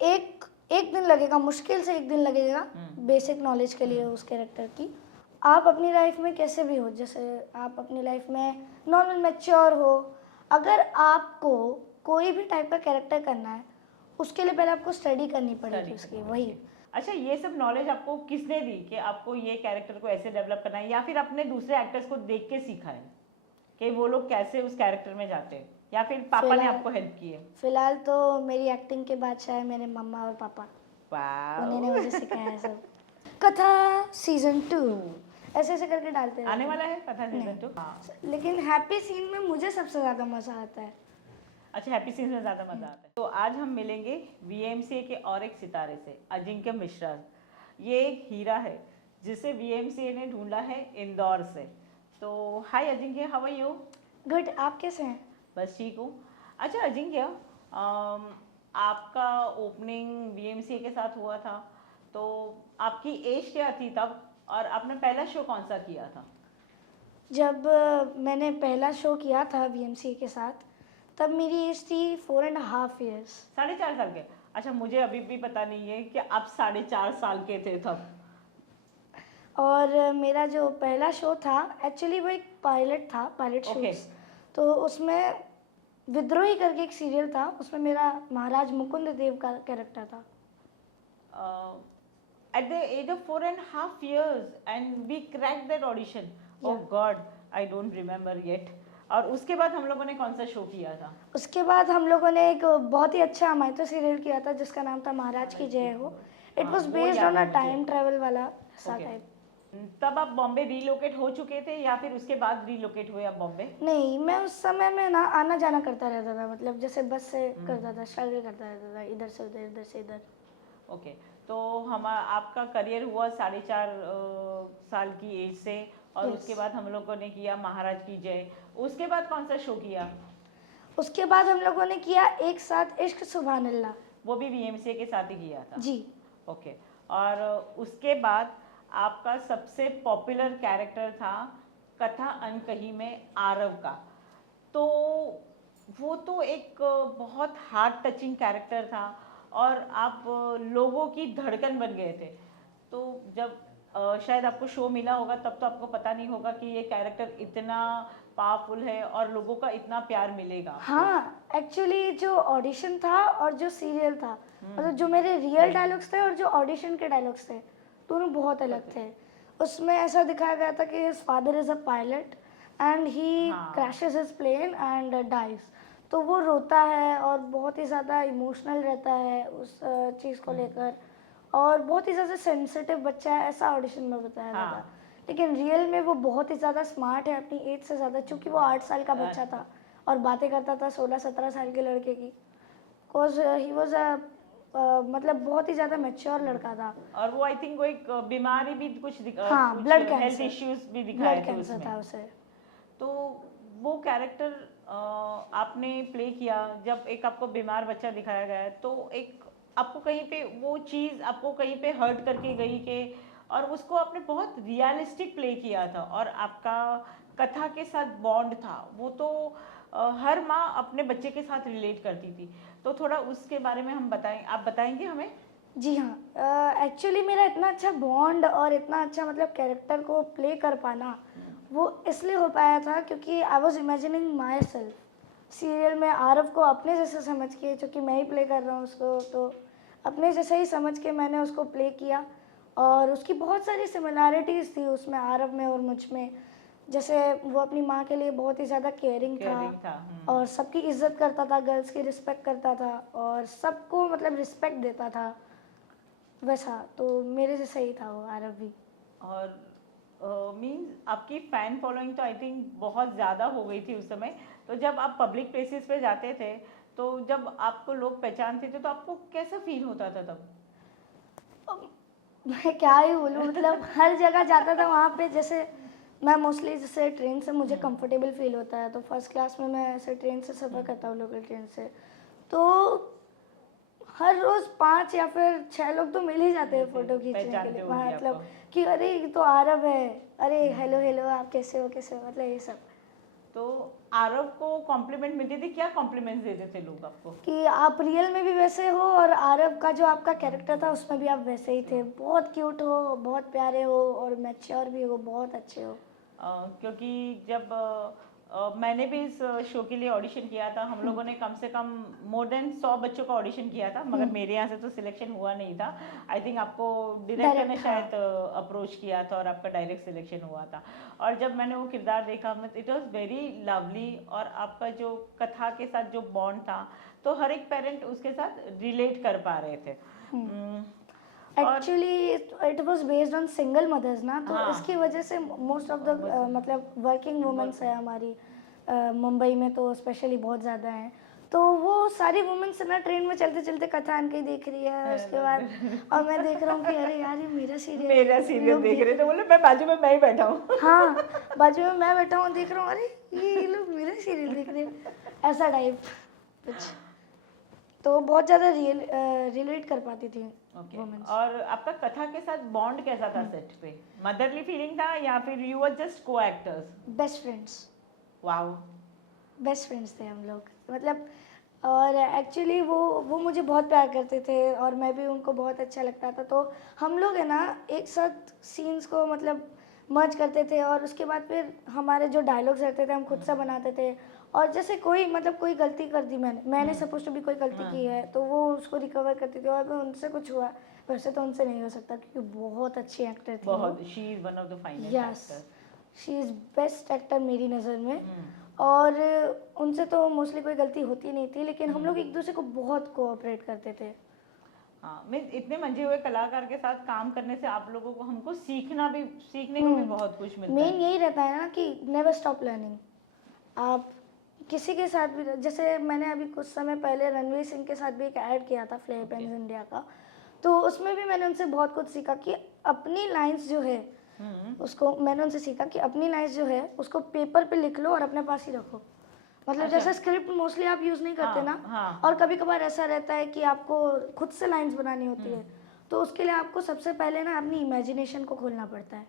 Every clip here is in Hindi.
एक एक दिन लगेगा, मुश्किल से एक दिन लगेगा बेसिक नॉलेज के लिए उस कैरेक्टर की। आप अपनी लाइफ में कैसे भी हो, जैसे आप अपनी लाइफ में नॉर्मल मैच्योर हो, अगर आपको कोई भी टाइप का कैरेक्टर करना है उसके लिए पहले आपको स्टडी करनी पड़ेगी उसकी, वही। अच्छा, ये सब नॉलेज आपको किसने दी कि आपको ये कैरेक्टर को ऐसे डेवलप करना है, या फिर आपने दूसरे एक्टर्स को देख के सीखा है कि वो लोग कैसे उस कैरेक्टर में जाते हैं, या फिर पापा ने आपको हेल्प की है? फिलहाल तो मेरी एक्टिंग के बादशाह है मेरे मम्मा और पापा, उन्होंने वाह, मुझे सिखाया है सब। कथा सीजन 2 ऐसे ऐसे करके डालते रहते आने हैं। वाला है कथा सीजन 2? लेकिन हैप्पी सीन में मुझे सबसे ज़्यादा मज़ा आता है। अच्छा, हैप्पी सीन में ज़्यादा मज़ा आता है। तो आज हम मिलेंगे वीएमसीए के और एक सितारे से, अजिंक्य मिश्रा। ये एक हीरा है जिसे वीएमसीए ने ढूंढा है इंदौर से। तो hi Ajinkya, how are you? Good, आप कैसे हैं? बस ठीक हूँ। अच्छा अजिंक्य, आपका ओपनिंग वीएमसीए के साथ हुआ था, तो आपकी एज क्या थी तब, और आपने पहला शो कौन सा किया था? जब मैंने पहला शो किया था वीएमसी के साथ, तब मेरी एज थी 4.5 ईयर्स। 4.5 साल के? अच्छा, मुझे अभी भी पता नहीं है कि आप 4.5 साल के थे तब। और मेरा जो पहला शो था एक्चुअली वो एक पायलट था, पायलट Okay. शूट्स। तो उसमें विद्रोही करके एक सीरियल था, उसमें मेरा महाराज मुकुंद देव का कैरेक्टर था। At the age of 4.5 years and we cracked that audition. Oh God, I don't remember yet. और उसके बाद हम लोगों ने कौन सा शो किया था? उसके बाद हम लोगों ने एक बहुत ही अच्छा माइथो सीरियल किया था जिसका नाम था महाराज की जय हो। इट वाज वो बेस्ड याद ऑन है अ मुझे। टाइम ट्रैवल वाला सा Okay. टाइप। तब आप बॉम्बे रीलोकेट हो चुके थे या फिर उसके बाद रीलोकेट हुए आप बॉम्बे? नहीं, मैं उस समय में ना आना जाना करता रहता था, मतलब जैसे बस से करता था, स्ट्रगल करता रहता था, इधर से उधर, इधर से इधर। ओके, तो हम आपका करियर हुआ 4.5 साल की एज से, और Yes. उसके बाद हम लोगों ने किया महाराज की जय। उसके बाद कौन सा शो किया? उसके बाद हम लोगों ने किया एक साथ इश्क सुभान अल्लाह। वो भी वीएमसीए के साथ ही किया था? जी। ओके, और उसके बाद आपका सबसे पॉपुलर कैरेक्टर था कथा अनकही में आरव का। तो वो तो एक बहुत हार्ट टचिंग कैरेक्टर था, और आप लोगों की धड़कन बन गए थे। तो जब शायद आपको शो मिला होगा तब तो आपको पता नहीं होगा कि ये कैरेक्टर इतना पावरफुल है और लोगों का इतना प्यार मिलेगा आपको। हाँ, एक्चुअली जो ऑडिशन था और जो सीरियल था, मतलब जो मेरे रियल डायलॉग्स थे और जो ऑडिशन के डायलॉग्स थे, दोनों बहुत अलग थे। उसमें ऐसा दिखाया गया था कि his father is a pilot and he crashes his plane and dies. तो वो रोता है और बहुत ही ज़्यादा इमोशनल रहता है उस चीज़ को लेकर, और बहुत ही ज़्यादा सेंसिटिव बच्चा है, ऐसा ऑडिशन में बताया गया था। लेकिन रियल में वो बहुत ही ज़्यादा स्मार्ट है अपनी एज से ज़्यादा, क्योंकि वो 8 साल का बच्चा था और बातें करता था 16-17 साल के लड़के की। बिकॉज ही वॉज अ मतलब बहुत ही ज़्यादा मैच्योर लड़का था। और वो आई थिंक वो एक बीमारी भी कुछ हाँ, कुछ ब्लड हेल्थ कैंसर, इश्यूज भी दिखाए ब्लड थे कैंसर उसमें। था उसे। तो वो कैरेक्टर आपने प्ले किया, जब एक आपको बीमार बच्चा दिखाया गया है, तो एक आपको कहीं पे वो चीज़ आपको कहीं पे हर्ट करके गई कि, और उसको आपने बहुत रियलिस्टिक प्ले किया था, और आपका कथा के साथ बॉन्ड था वो तो हर माँ अपने बच्चे के साथ रिलेट करती थी। तो थोड़ा उसके बारे में हम बताएं, आप बताएंगे हमें? जी हाँ, एक्चुअली मेरा इतना अच्छा बॉन्ड और इतना अच्छा मतलब कैरेक्टर को प्ले कर पाना वो इसलिए हो पाया था क्योंकि I was imagining my self serial में आरव को अपने जैसे समझ के, क्योंकि मैं ही प्ले कर रहा हूँ उसको, तो अपने जैसे ही समझ के मैंने उसको प्ले किया। और उसकी बहुत सारी सिमिलैरिटीज़ थी उसमें, आरव में और मुझ में। जैसे वो अपनी माँ के लिए बहुत ही ज़्यादा केयरिंग था और सबकी इज्जत करता था, गर्ल्स की रिस्पेक्ट करता था और सबको मतलब रिस्पेक्ट देता था, वैसा। तो मेरे जैसा ही था वो आरव भी। और मीन्स आपकी फ़ैन फॉलोइंग तो आई थिंक बहुत ज़्यादा हो गई थी उस समय। तो जब आप पब्लिक प्लेसेस पे जाते थे, तो जब आपको लोग पहचानते थे, तो आपको कैसा फील होता था तब? मैं क्या ही बोलूँ, मतलब हर जगह जाता था वहाँ पे। जैसे मैं मोस्टली जैसे ट्रेन से मुझे कंफर्टेबल फील होता है, तो फर्स्ट क्लास में मैं ऐसे ट्रेन से सफ़र करता हूँ, लोकल ट्रेन से। तो हर रोज़ 5 या फिर 6 लोग तो मिल ही जाते हैं फ़ोटो खींचने के लिए वहाँ, मतलब कि अरे ये तो आरव है, अरे हेलो हेलो आप कैसे हो, कैसे हो, मतलब ये सब। तो आरव को कॉम्प्लीमेंट मिलती थी, क्या कॉम्प्लीमेंट्स देते थे लोग आपको? कि आप रियल में भी वैसे हो और आरव का जो आपका कैरेक्टर था उसमें भी आप वैसे ही थे, बहुत क्यूट हो, बहुत प्यारे हो और मैच्योर भी हो, बहुत अच्छे हो। क्योंकि जब मैंने भी इस शो के लिए ऑडिशन किया था, हम लोगों ने कम से कम मोर देन 100 बच्चों का ऑडिशन किया था, मगर मेरे यहाँ से तो सिलेक्शन हुआ नहीं था। आई थिंक आपको डायरेक्टर ने Direct, शायद अप्रोच किया था और आपका डायरेक्ट सिलेक्शन हुआ था। और जब मैंने वो किरदार देखा, इट वॉज वेरी लवली, और आपका जो कथा के साथ जो बॉन्ड था, तो हर एक पेरेंट उसके साथ रिलेट कर पा रहे थे। Actually it was based on single mothers ना, तो हाँ। इसकी वजह से मोस्ट ऑफ द मतलब वर्किंग वुमेन्स है हमारी मुंबई में तो स्पेशली बहुत ज़्यादा हैं, तो वो सारी वुमेन्स ना ट्रेन में चलते चलते कथा अनकही देख रही है उसके बाद, और मैं देख रहा हूँ कि अरे यार ये मेरा सीरियल देख रहे थे, बोले मैं बाजू में मैं ही बैठा हूँ। हाँ, बाजू में मैं बैठा हूँ देख रहा हूँ, अरे ये लोग मेरा सीरियल देख रहे हैं, ऐसा टाइप कुछ। तो बहुत ज़्यादा रिलेट कर पाती थी वुमेन्स। और आपका कथा के साथ बॉन्ड कैसा था सेट पे? मदरली फीलिंग था या फिर यू वर जस्ट को actors? Best friends, wow. Best friends थे हम लोग, मतलब। और एक्चुअली वो मुझे बहुत प्यार करते थे और मैं भी उनको बहुत अच्छा लगता था, तो हम लोग है ना एक साथ सीन्स को मतलब मर्ज करते थे, और उसके बाद फिर हमारे जो डायलॉग्स रहते थे हम खुद से बनाते थे। और जैसे कोई मतलब कोई गलती कर दी मैंने सपोज टू भी कोई गलती की है, तो वो उसको रिकवर करती थी, और अगर उनसे कुछ हुआ वैसे तो उनसे नहीं हो सकता क्योंकि बहुत अच्छी एक्टर थी। बहुत, she is one of the finest actors. She is best actor मेरी नज़र में। और उनसे तो मोस्टली कोई गलती होती नहीं थी, लेकिन हम लोग एक दूसरे को बहुत कोऑपरेट करते थे। हाँ, मैं इतने मंझे हुए कलाकार के साथ काम करने से आप लोगों को, हमको सीखने को भी बहुत कुछ मिलता है। मेन यही रहता है ना कि नेवर स्टॉप लर्निंग। आप किसी के साथ भी, जैसे मैंने अभी कुछ समय पहले रणवीर सिंह के साथ भी एक ऐड किया था फ्लेयर पेन्स इंडिया का, तो उसमें भी मैंने उनसे बहुत कुछ सीखा कि अपनी लाइंस जो है उसको, मैंने उनसे सीखा कि अपनी लाइंस जो है उसको पेपर पे लिख लो और अपने पास ही रखो। मतलब जैसे स्क्रिप्ट मोस्टली आप यूज़ नहीं करते ना, और कभी कभार ऐसा रहता है कि आपको खुद से लाइंस बनानी होती है, तो उसके लिए आपको सबसे पहले ना अपनी इमेजिनेशन को खोलना पड़ता है।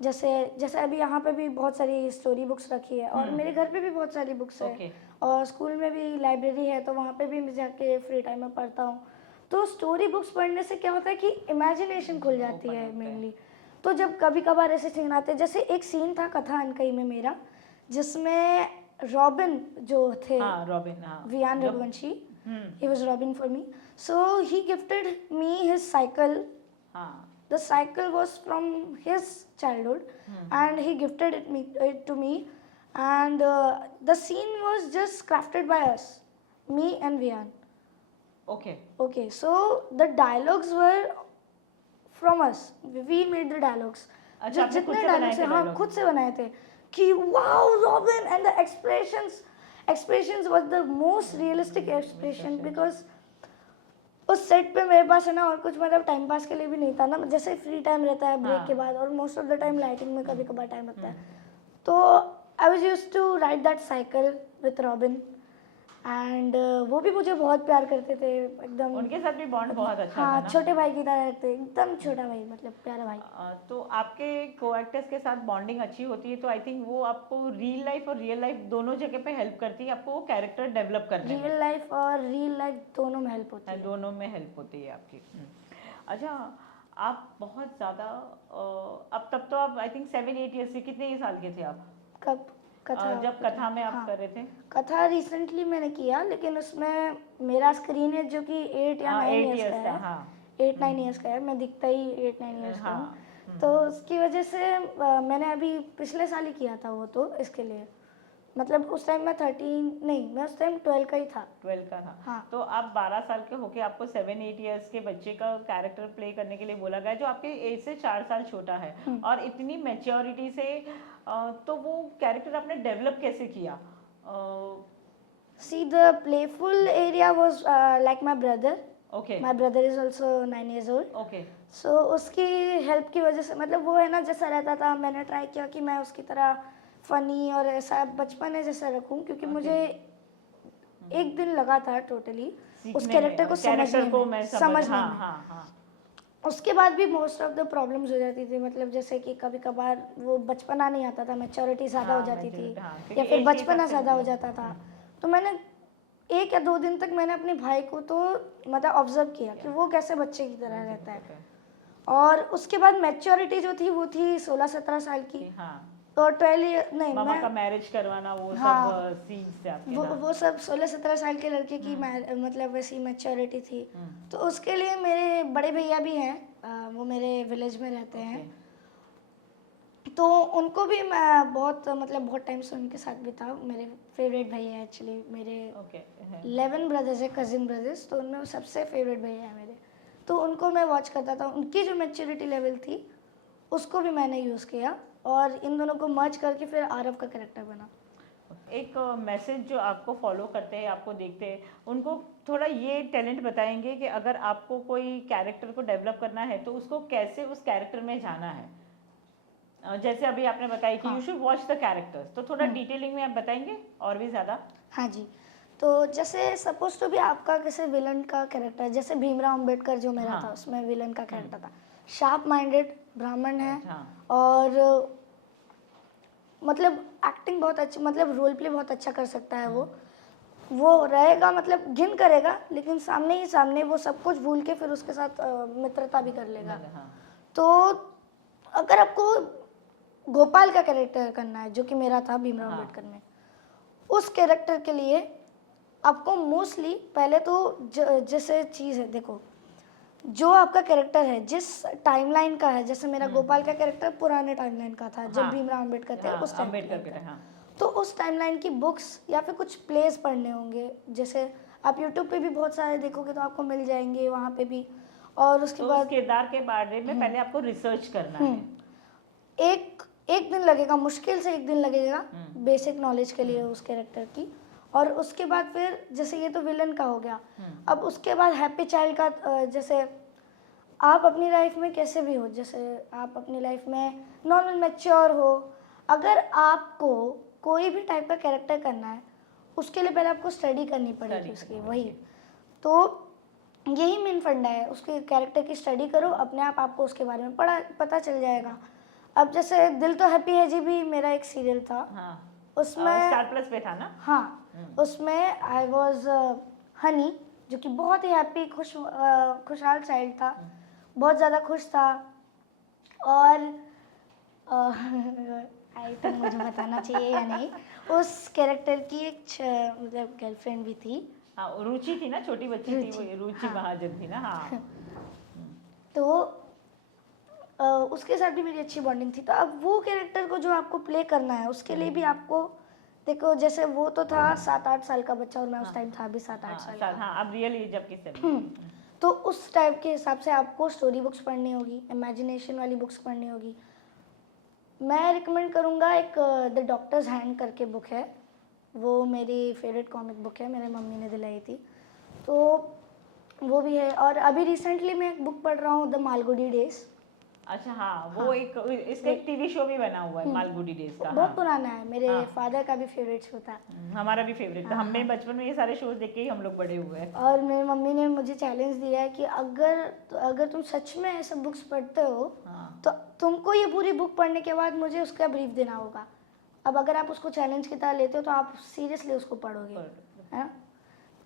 जैसे अभी यहाँ पे भी बहुत सारी स्टोरी बुक्स रखी है, और मेरे घर पे भी बहुत सारी बुक्स है, और स्कूल में भी लाइब्रेरी है, तो वहाँ पे भी मैं जाके फ्री टाइम में पढ़ता हूँ। तो स्टोरी बुक्स पढ़ने से क्या होता है कि इमेजिनेशन खुल जाती है मेनली। तो जब कभी कभार ऐसे सीन आते हैं, जैसे एक सीन था कथा अनकही में मेरा, जिसमें रॉबिन जो थे, Viaan Raghuvanshi, he was Robin for me. So he gifted me his cycle. The cycle was from his childhood, and he gifted it to me. And the scene was just crafted by us, me and Vian. Okay. So the dialogues were from us. We made the dialogues. अच्छा, जितने डायलॉग्स हैं, हाँ खुद से बनाए थे कि wow robin, and the expressions was the most realistic expression, because उस सेट पे मेरे पास है ना और कुछ मतलब टाइम पास के लिए भी नहीं था ना, जैसे फ्री टाइम रहता है ब्रेक के बाद, और most of the time lighting में कभी कभार टाइम लगता है, तो I was used to ride that cycle with Robin. And वो भी मुझे बहुत प्यार करते थे एकदम, उनके साथ भी बॉन्ड बहुत अच्छा हाँ, था ना? छोटे भाई की तरह रखते, एकदम छोटा भाई, मतलब प्यारा भाई। तो आपके को एक्टर्स के साथ बॉन्डिंग अच्छी होती है, तो आई थिंक वो आपको रियल लाइफ और रियल लाइफ दोनों जगह पे हेल्प करती है, आपको वो कैरेक्टर डेवलप करने में। रियल लाइफ और रियल लाइफ दोनों में हेल्प होती है। दोनों में हेल्प होती है आपकी। अच्छा, आप बहुत ज़्यादा अब तब तो आप आई थिंक 7-8 ईयर्स से, कितने ही साल के थे आप कब कथा? जब कथा में आप कर रहे थे? कथा रिसेंटली मैंने किया, लेकिन उसमें मेरा स्क्रीन एज जो कि 8 या 9 ईयर्स का है। 8-9 ईयर्स का है, मैं दिखता ही 8-9 ईयर्स का हूँ, तो उसकी वजह से मैंने अभी पिछले साल ही किया था वो, तो इसके लिए मतलब उस टाइम मैं 13 नहीं, मैं उस टाइम 12 का ही था। 12 का था। हाँ। तो आप 12 साल के होके आपको 7-8 ईयर्स के बच्चे का कैरेक्टर प्ले करने के लिए बोला गया, जो आपके एज से 4 साल छोटा है, और इतनी मैच्योरिटी से, तो वो कैरेक्टर आपने डेवलप कैसे किया? See, the playful area was like my brother. Okay. My brother is also 9 years old. Okay. So उसकी हेल्प की वजह से, मतलब वो है ना जैसा रहता था, मैंने ट्राई किया कि मैं उसकी तरह फनी और ऐसा बचपन जैसा रखूं, क्योंकि मुझे एक दिन लगा था टोटली उस कैरेक्टर को समझने में। उसके बाद भी मोस्ट ऑफ द प्रॉब्लम्स हो जाती थी, मतलब जैसे कि कभी कभार वो बचपना नहीं आता था, मैच्योरिटी ज़्यादा हाँ, हो जाती थी, maturity, हाँ, या क्योंकि फिर age के बचपना हिसाब से ज़्यादा हो निकले। जाता था। तो मैंने 1 या 2 दिन तक मैंने अपने भाई को तो मतलब ऑब्जर्व किया कि वो कैसे बच्चे की तरह रहता है। Okay, और उसके बाद मैच्योरिटी जो थी वो थी 16-17 साल की। हाँ, तो 12 नहीं मामा मैं का मैरिज करवाना वो हाँ, सब सीन्स थे आपके, वो हाँ। वो सब 16-17 साल के लड़के की मतलब वैसी मैच्योरिटी थी। तो उसके लिए मेरे बड़े भैया भी हैं, वो मेरे विलेज में रहते हैं। तो उनको भी मैं बहुत मतलब बहुत टाइम से उनके साथ भी था। मेरे फेवरेट भैया हैं एक्चुअली, मेरे ओके 11 ब्रदर्स है, कजिन ब्रदर्स, तो उनमें सबसे फेवरेट भैया है मेरे। तो उनको मैं वॉच करता था, उनकी जो मैच्योरिटी लेवल थी उसको भी मैंने यूज़ किया और इन दोनों को मर्ज करके फिर आरव का कैरेक्टर बना। एक मैसेज जो आपको फॉलो करते हैं, आपको देखते हैं, उनको थोड़ा ये टैलेंट बताएंगे कि अगर आपको कोई कैरेक्टर को डेवलप करना है तो उसको कैसे उस कैरेक्टर में जाना है। जैसे अभी आपने बताया कि हाँ। You should watch the characters, तो थोड़ा डिटेलिंग में आप बताएंगे और भी ज़्यादा। हाँ जी, तो जैसे सपोज टू भी आपका किसी विलन का कैरेक्टर, जैसे भीमराव अंबेडकर जो मेरा हाँ। था उसमें विलन का कैरेक्टर था, शार्प माइंडेड ब्राह्मण है हाँ। और मतलब एक्टिंग बहुत अच्छी, मतलब रोल प्ले बहुत अच्छा कर सकता है वो रहेगा, मतलब घिन करेगा लेकिन सामने ही सामने वो सब कुछ भूल के फिर उसके साथ मित्रता भी कर लेगा। हाँ। तो अगर आपको गोपाल का कैरेक्टर करना है जो कि मेरा था भीमराव हाँ। अम्बेडकर में, उस कैरेक्टर के लिए आपको मोस्टली पहले तो जैसे चीज़ है, देखो जो आपका कैरेक्टर है जिस टाइमलाइन का है, जैसे मेरा गोपाल का कैरेक्टर पुराने टाइमलाइन का था जब हाँ। भीमराव अम्बेडकर थे, हाँ, उस टाइमलाइन अम्बेडकर का। के, हाँ। तो उस टाइमलाइन की बुक्स या फिर कुछ प्लेस पढ़ने होंगे, जैसे आप यूट्यूब पे भी बहुत सारे देखोगे तो आपको मिल जाएंगे वहाँ पे भी। और उसके तो उस बाद किरदार के बारे में पहले आपको रिसर्च करना है। एक एक दिन लगेगा, मुश्किल से 1 दिन लगेगा बेसिक नॉलेज के लिए उस कैरेक्टर की। और उसके बाद फिर जैसे ये तो विलन का हो गया, अब उसके बाद हैप्पी चाइल्ड का जैसे आप अपनी लाइफ में कैसे भी हो, जैसे आप अपनी लाइफ में नॉर्मल मैच्योर हो, अगर आपको कोई भी टाइप का कैरेक्टर करना है उसके लिए पहले आपको स्टडी करनी पड़ेगी उसकी, वही तो यही मेन फंडा है, उसके कैरेक्टर की स्टडी करो, अपने आप आपको उसके बारे में पता चल जाएगा। अब जैसे दिल तो हैप्पी है जी भी मेरा एक सीरियल था, हाँ। उसमें स्टार प्लस पे था ना। हाँ, उसमें आई वॉज हनी, जो कि बहुत ही हैप्पी खुशहाल चाइल्ड था, बहुत ज़्यादा खुश था। और आई थिंक मुझे बताना चाहिए या नहीं, उस कैरेक्टर की एक मतलब गर्लफ्रेंड भी थी। हाँ, रुचि थी ना, छोटी बच्ची थी वो, रुचि हाँ। महाजन थी ना, हाँ। तो उसके साथ भी मेरी अच्छी बॉन्डिंग थी। तो अब वो कैरेक्टर को जो आपको प्ले करना है उसके लिए भी आपको देखो, जैसे वो तो था 7-8 साल का बच्चा और मैं उस टाइम था भी 7-8 साल का। हाँ, अब रियल एज आपकी 7। तो उस टाइप के हिसाब से आपको स्टोरी बुक्स पढ़नी होगी, इमेजिनेशन वाली बुक्स पढ़नी होगी। मैं रिकमेंड करूँगा एक द डॉक्टर्स हैंड करके बुक है, वो मेरी फेवरेट कॉमिक बुक है, मेरे मम्मी ने दिलाई थी, तो वो भी है। और अभी रिसेंटली मैं एक बुक पढ़ रहा हूँ द मालगुडी डेज। अच्छा, हाँ, वो एक इसका एक टीवी शो भी बना हुआ है मालगुडी डेज का। बहुत हाँ। पुराना है, मेरे फादर का भी फेवरेट शो था। हमारा भी फेवरेट था, हमने बचपन में ये सारे शोज देख के ही हम लोग बड़े हुए हैं। और मेरी मम्मी ने मुझे चैलेंज दिया है कि अगर तुम सच में ऐसे बुक्स पढ़ते हो तो तुमको ये पूरी बुक पढ़ने के बाद मुझे उसका ब्रीफ देना होगा। अब अगर आप उसको चैलेंज की तरह लेते हो तो आप सीरियसली उसको पढ़ोगे, है ना?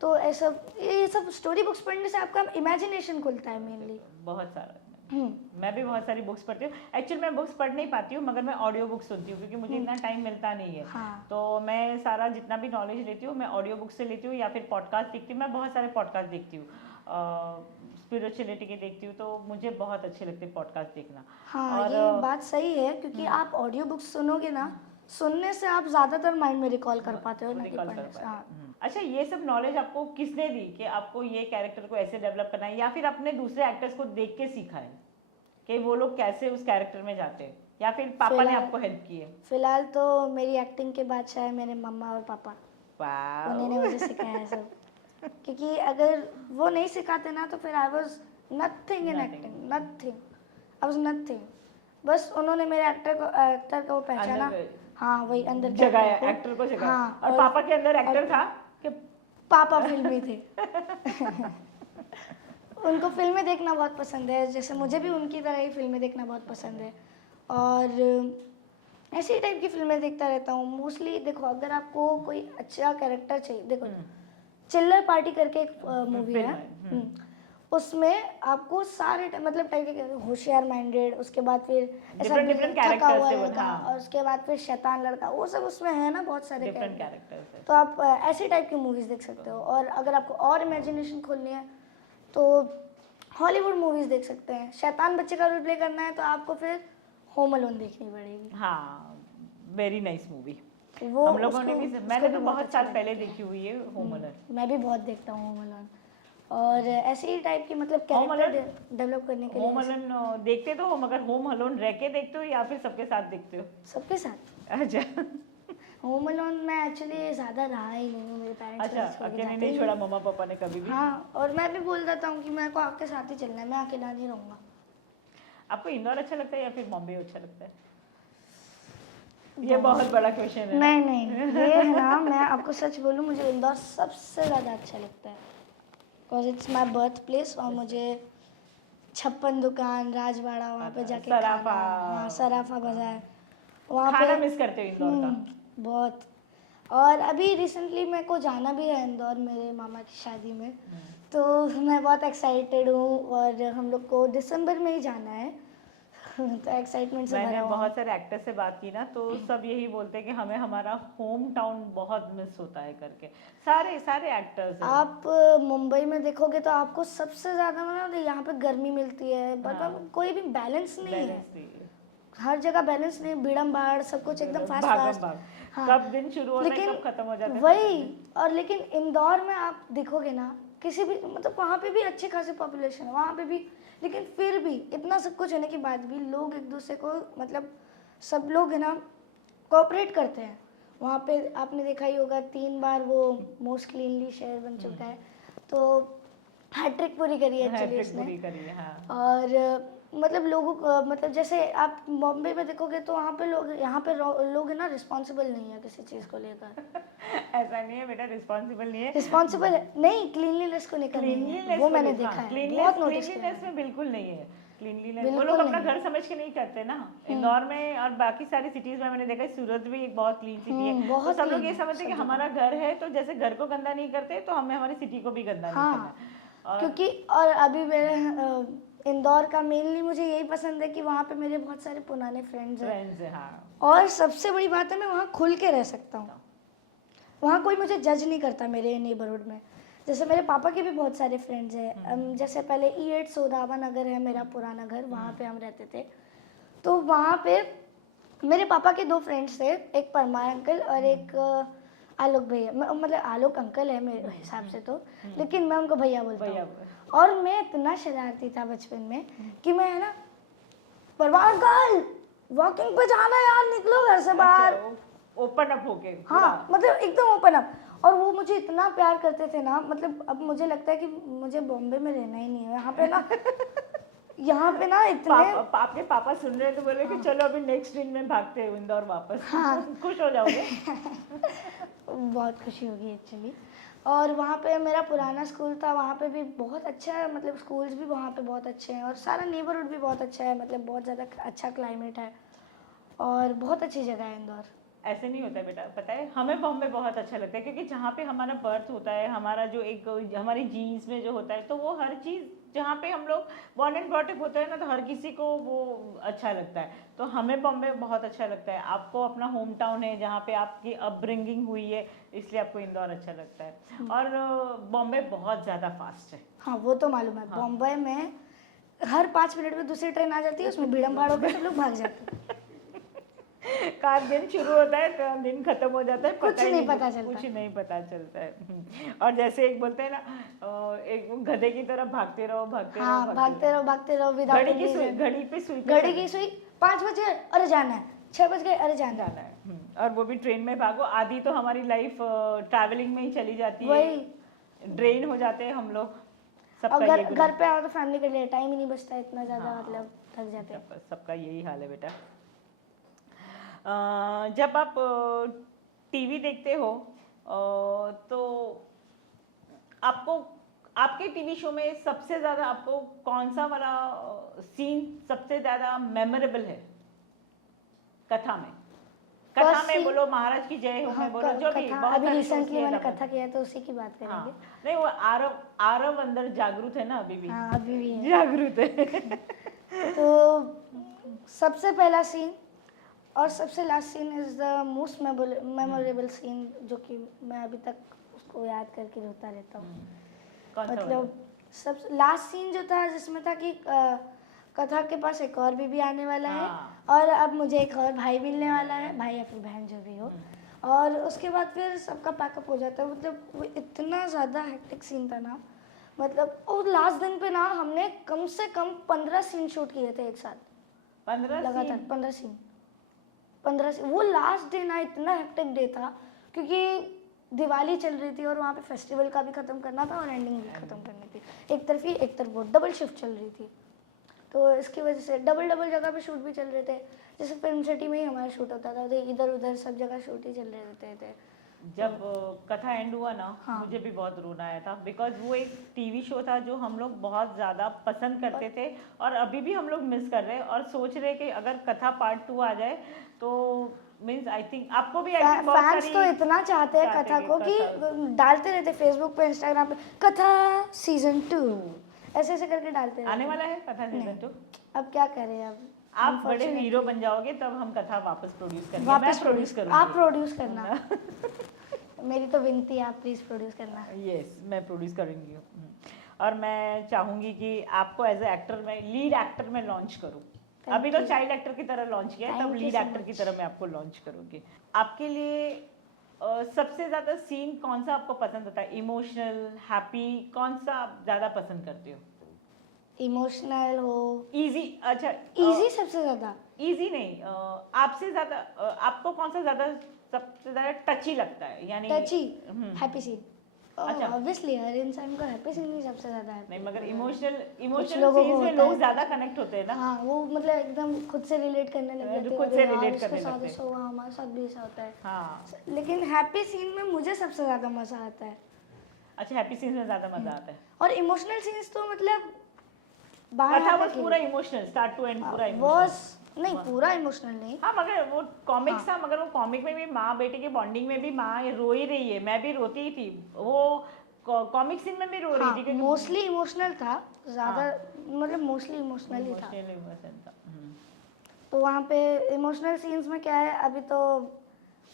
तो ऐसा ये सब स्टोरी बुक्स पढ़ने से आपका इमेजिनेशन खुलता है मेनली। बहुत सारा। मैं भी बहुत सारी बुक्स पढ़ती हूँ। एक्चुअली मैं बुक्स पढ़ नहीं पाती हूँ, मगर मैं ऑडियो बुक सुनती हूँ क्योंकि मुझे इतना टाइम मिलता नहीं है। हाँ। तो मैं सारा जितना भी नॉलेज लेती हूँ मैं ऑडियो बुक से लेती हूँ या फिर पॉडकास्ट देखती हूँ। मैं बहुत सारे पॉडकास्ट देखती हूँ, स्पिरिचुअलिटी के देखती हूँ, तो मुझे बहुत अच्छे लगते हैं पॉडकास्ट देखना। हाँ, ये बात सही है क्योंकि आप ऑडियो बुक्स सुनोगे ना, सुनने से आप ज़्यादातर माइंड में रिकॉल कर पाते हो ना कि पढ़ने से। हाँ। अच्छा, ये सब नॉलेज आपको किसने दी कि आपको ये कैरेक्टर को ऐसे डेवलप करना है, या फिर अपने दूसरे एक्टर्स को देख के सीखा है कि वो लोग कैसे उस कैरेक्टर में जाते हैं, या फिर पापा ने आपको हेल्प की है? फिलहाल तो मेरी एक्टिंग के बादशाह है मेरे मम्मा और पापा, उन्होंने मुझे सिखाया है सब। क्योंकि अगर वो नहीं सिखाते ना तो फिर I was nothing in acting, nothing, I was nothing. बस उन्होंने मेरे एक्टर को पहचाना, हाँ वही अंदर जगाया, एक्टर को जगाया। हाँ, और पापा के अंदर एक्टर था कि पापा फिल्मी थे। उनको फिल्में देखना बहुत पसंद है, जैसे मुझे भी उनकी तरह ही फिल्में देखना बहुत पसंद है। और ऐसी टाइप की फिल्में देखता रहता हूँ मोस्टली। देखो अगर आपको कोई अच्छा कैरेक्टर चाहिए, देखो चिल्लर पार्टी करके एक मूवी है, उसमें आपको सारे मतलब टाइप के होशियार माइंडेड, उसके बाद फिर ऐसा Different थका characters हुआ थे वो, लड़का, हाँ। और उसके बाद फिर शैतान लड़का, वो सब उसमें है ना बहुत सारे डिफरेंट कैरेक्टर। कैरेक्टर्स तो आप ऐसी टाइप की मूवीज देख सकते हो। और अगर आपको और इमेजिनेशन खोलनी है तो हॉलीवुड मूवीज देख सकते हैं। शैतान बच्चे का रोल प्ले करना है तो आपको फिर होम अलोन देखनी पड़ेगी। हाँ, वेरी नाइस मूवी। वो हम लोगों ने भी, उसको मैंने भी तो बहुत बहुत अच्छा साल लगता पहले है। देखी हुई है होम अलोन। मैं भी बहुत देखता हूँ होम अलोन। और ऐसे ही टाइप की मतलब होम कैरेक्टर डेवलप करने के होम लिए अलोन देखते तो हो, मगर होम अलोन रह के देखते हो या फिर सबके साथ देखते हो? सबके साथ। अच्छा। होम अलोन में एक्चुअली ज़्यादा रहा ही नहीं हूँ, मेरे पेरेंट्स अच्छा, मुझे छोड़ के अकेले जाते नहीं ही छोड़ा मम्मा पापा ने कभी भी? हाँ, और मैं भी बोल देता हूँ कि मेरे को आपके साथ ही चलना है, मैं अकेला नहीं रहूँगा। आपको इंदौर अच्छा लगता है या फिर बॉम्बे अच्छा लगता है? ये बहुत बड़ा क्वेश्चन है ना? नहीं ये है ना, मैं आपको सच बोलूँ, मुझे इंदौर सबसे ज़्यादा अच्छा लगता है because it's my birth place. और मुझे छप्पन दुकान, राजवाड़ा, वहाँ पे जाके सराफा। खाना, हाँ सराफा बाजार, वहाँ खाना पे मिस करते हो इंदौर का? बहुत। और अभी रिसेंटली मेरे को जाना भी है इंदौर मेरे मामा की शादी में, तो मैं बहुत एक्साइटेड हूँ। और हम लोग को दिसंबर में ही जाना है तो एक्साइटमेंट से भरा मैंने हुआ हूँ। बहुत सारे एक्टर से बात की ना, तो सब यही बोलते हैं कि हमें हमारा होम टाउन बहुत मिस होता है करके। सारे सारे एक्टर्स हैं। आप मुंबई में देखोगे तो आपको सबसे ज़्यादा मतलब यहाँ पे गर्मी मिलती है, मतलब कोई भी बैलेंस नहीं है, बैलेंस नहीं है। हर जगह बैलेंस नहीं, भीड़म भाड़ सब कुछ एकदम फास्ट भागम फास्ट। भाग। हाँ, कब दिन शुरू होता है लेकिन कब खत्म हो जाता है वही, और लेकिन इंदौर में आप देखोगे ना, किसी भी मतलब वहाँ पे भी अच्छी खासी पॉपुलेशन है वहाँ पे भी, लेकिन फिर भी इतना सब कुछ होने के बाद भी लोग एक दूसरे को मतलब सब लोग है ना कोऑपरेट करते हैं। वहाँ पे आपने देखा ही होगा 3 बार वो मोस्ट क्लीनली शहर बन चुका है, तो हैट्रिक पूरी करी है एक्चुअली हैट्रिक उसने। पूरी करी है, हाँ। और मतलब लोगों को मतलब जैसे आप बॉम्बे में देखोगे तो वहाँ पे लोग, यहाँ पे लोग है ना रिस्पॉन्सिबल नहीं है किसी चीज़ को लेकर। ऐसा नहीं है बेटा, रिस्पॉन्सिबल नहीं है। रिस्पॉन्सिबल नहीं, क्लीनलीनेस को लेकर नहीं है, क्लीनलीनेस वो मैंने देखा है, बहुत नोटिस किया क्लीनलीनेस है। में बिल्कुल नहीं है। क्लीनलीनेस वो बिल्कुल लोग अपना नहीं है। घर समझ के नहीं करते ना। इंदौर में और बाकी सारी सिटीज में मैंने देखा है, सूरत भी एक बहुत क्लीन सिटी है, तो बहुत सब लोग clean ये है, समझते हैं कि सब हमारा घर है तो जैसे घर को गंदा नहीं करते तो हमें हमारी सिटी को भी गंदा नहीं करना हाँ, है। और क्योंकि और अभी मेरे इंदौर का मेनली मुझे यही पसंद है कि वहाँ पे मेरे बहुत सारे पुराने फ्रेंड्स हैं, फ्रेंड्स है, हाँ। और सबसे बड़ी बात है मैं वहाँ खुल के रह सकता हूँ, वहाँ कोई मुझे जज नहीं करता मेरे नेबरहुड में। जैसे मेरे पापा के भी बहुत सारे फ्रेंड्स हैं, जैसे पहले E8 सोदावा नगर है मेरा पुराना घर, वहाँ पे हम रहते थे। तो वहाँ पे मेरे पापा के 2 फ्रेंड्स थे, एक परमार अंकल और एक आलोक भैया, मतलब आलोक अंकल है मेरे हिसाब से तो, लेकिन मैं उनको भैया बोलता भैया हूँ। और मैं इतना शरारती था बचपन में कि मैं है ना, परमार अंकल वॉकिंग पे जाना है यार, निकलो घर से बाहर। ओपन अप होके हाँ, मतलब एकदम ओपन अप। और वो मुझे इतना प्यार करते थे ना, मतलब अब मुझे लगता है कि मुझे बॉम्बे में रहना ही नहीं है यहाँ पे ना यहाँ पे ना इतने आपके पापा सुन रहे हैं तो बोले कि चलो अभी नेक्स्ट दिन में भागते हैं इंदौर वापस। हाँ। खुश हो जाओगे। बहुत खुशी होगी एक्चुअली। और वहाँ पे मेरा पुराना स्कूल था, वहाँ पे भी बहुत अच्छा है, मतलब स्कूल्स भी वहाँ पे बहुत अच्छे हैं, और सारा नेबरहुड भी बहुत अच्छा है, मतलब बहुत ज़्यादा अच्छा क्लाइमेट है और बहुत अच्छी जगह है इंदौर। ऐसे नहीं होता है बेटा, पता है हमें बॉम्बे बहुत अच्छा लगता है क्योंकि जहाँ पे हमारा बर्थ होता है, हमारा जो एक हमारी जीन्स में जो होता है, तो वो हर चीज़ जहाँ पे हम लोग बॉर्न एंड ब्रॉट अप होता है ना, तो हर किसी को वो अच्छा लगता है। तो हमें बॉम्बे बहुत अच्छा लगता है। आपको अपना होम टाउन है जहाँ पे आपकी अपब्रिंगिंग हुई है, इसलिए आपको इंदौर अच्छा लगता है। और बॉम्बे बहुत ज़्यादा फास्ट है। हाँ, वो तो मालूम है। बॉम्बे में हर 5 मिनट में दूसरी ट्रेन आ जाती है, उसमें भीड़म भाड़ होकर सब लोग भाग जाते हैं। का दिन शुरू होता है तो दिन खत्म हो जाता है, कुछ नहीं पता चलता। कुछ नहीं पता चलता है। और जैसे एक बोलते हैं ना, एक गधे की तरह भागते रहो भागते हाँ, रहो भागते रहो विदाउट घड़ी की सुई, घड़ी पे सुई पे घड़ी की सुई 5 बजे, अरे जाना है, 6 बज गए, अरे जाना है। जाना है। और वो भी ट्रेन में भागो, आधी तो हमारी लाइफ ट्रैवलिंग में ही चली जाती है, वही। ड्रेन हो जाते हैं हम लोग। और सबका ये घर पे आओ तो फैमिली के लिए टाइम ही नहीं बचता, इतना ज़्यादा हाँ, मतलब थक जाते हैं। सबका यही हाल है बेटा। जब आप टीवी देखते हो तो आपको आपके टीवी शो में सबसे ज्यादा आपको कौन सा वाला सीन सबसे ज्यादा मेमोरेबल है कथा में? कथा First में scene- बोलो, महाराज की जय हो हाँ, में बोलो, जो भी कथा बहुत अभी सारे रिसेंटली shows किए मैंने जाते कथा हैं। किया है तो उसी की बात करेंगे। हाँ, नहीं वो आरव आरव अंदर जागरूक है ना अभी भी? हाँ अभी भी है। जागरूक है। तो सबसे पहला सीन और सबसे last scene is the most memorable scene, जो कि मैं अभी तक उसको याद करके रोता रहता हूँ। कौन सा वाला? मतलब सब लास्ट सीन जो था जिसमें था कि कथा के पास एक और बीबी आने वाला है हाँ। और अब मुझे एक और भाई मिलने वाला है, भाई या फिर बहन जो भी हो, और उसके बाद फिर सबका पैकअप हो जाता है। मतलब वो इतना ज़्यादा हेक्टिक सीन था ना, मतलब और लास्ट दिन पे ना हमने कम से कम 15 सीन शूट किए थे एक साथ 15 लगातार। सीन? 15 सीन वो लास्ट डे ना इतना हेक्टिक डे था क्योंकि दिवाली चल रही थी और वहाँ पे फेस्टिवल का भी ख़त्म करना था और एंडिंग भी ख़त्म करनी थी। एक तरफ ही एक तरफ वो डबल शिफ्ट चल रही थी, तो इसकी वजह से डबल जगह पे शूट भी चल रहे थे। जैसे फिल्म सिटी में ही हमारा शूट होता था, तो इधर उधर सब जगह शूट ही चल रहे रहते थे। जब कथा एंड हुआ ना, हाँ। मुझे भी बहुत रोना आया था, बिकॉज वो एक टीवी शो था जो हम लोग बहुत ज़्यादा पसंद करते थे और अभी भी हम लोग मिस कर रहे हैं और सोच रहे कि अगर कथा पार्ट 2 आ जाए तो मीन्स आई थिंक आपको भी फैंस तो इतना चाहते हैं कथा को कि डालते रहते फेसबुक पे, इंस्टाग्राम पे, कथा सीजन 2 ऐसे ऐसे करके डालते रहते। आने वाला है कथा सीजन 2? अब क्या करें, अब आप बड़े हीरो बन जाओगे तब हम कथा वापस प्रोड्यूस करेंगे। वापस मैं प्रोड्यूस करूंगी। आप प्रोड्यूस करना। मेरी तो विनती है, आप प्लीज प्रोड्यूस करना। यस, मैं प्रोड्यूस करूंगी और मैं चाहूंगी कि आपको एज ए एक्टर में, लीड एक्टर में लॉन्च करूं। अभी तो चाइल्ड एक्टर की तरह लॉन्च किया है, तब लीड एक्टर की तरह मैं आपको लॉन्च करूंगी। आपके लिए सबसे ज्यादा सीन कौन सा आपको पसंद होता है? इमोशनल, हैप्पी, कौन सा आप ज्यादा पसंद करते हो? इमोशनल हो, इजी? अच्छा, इजी सबसे ज्यादा। इजी नहीं, आपसे ज्यादा आपको कौन सा ज्यादा सबसे ज्यादा टची लगता है? यानी टची हैप्पी सीन। अच्छा। ऑब्वियसली हर इंसान को हैप्पी सीन ही सबसे ज्यादा है। नहीं, मगर इमोशनल लोगों को सीन्स में होता लोग है ज्यादा कनेक्ट होते हैं ना। हाँ, वो मतलब एकदम खुद से रिलेट करने लग जाते हैं। खुद से अरे यार, relate इसके करने साथ लगते हैं। ऐसा हुआ, हमारे साथ भी ऐसा होता है। हाँ। लेकिन हैप्पी सीन में मुझे सबसे ज्यादा मजा आता है। अच्छा, हैप्पी सीन्स में ज्यादा मजा आता है। और इमोशनल सीन्स तो मतलब बाहर कथा आने बस के पूरा लिए। इमोशनल, स्टार्ट टू एंड पूरा वो इमोशनल। नहीं, पूरा इमोशनल नहीं। हाँ, मगर वो कॉमिक्स था, मगर वो कॉमिक में भी माँ बेटे की बॉन्डिंग में भी माँ रो ही रही है, मैं भी रोती ही थी। वो कॉमिक सीन में भी रो रही थी क्योंकि मोस्टली इमोशनल था ज्यादा। मतलब मोस्टली इमोशनल ही था। इमोशनल था। तो वहाँ पे इमोशनल सीन्स में क्या है, अभी तो